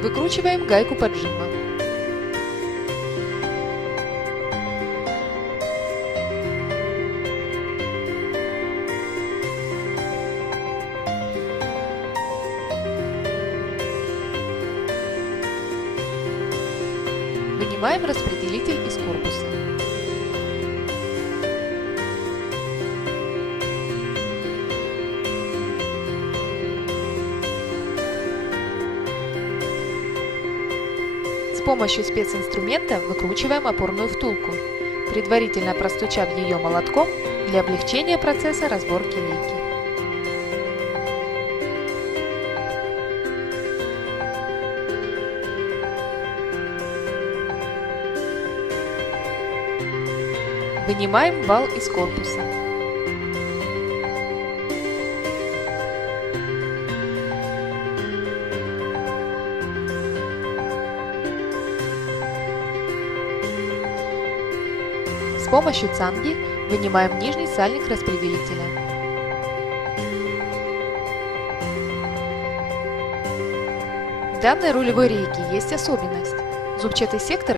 Выкручиваем гайку поджима. Вынимаем распределитель из корпуса. С помощью специнструмента выкручиваем опорную втулку, предварительно простучав ее молотком для облегчения процесса разборки лейки. Вынимаем вал из корпуса. С помощью цанги вынимаем нижний сальник распределителя. В данной рулевой рейке есть особенность. Зубчатый сектор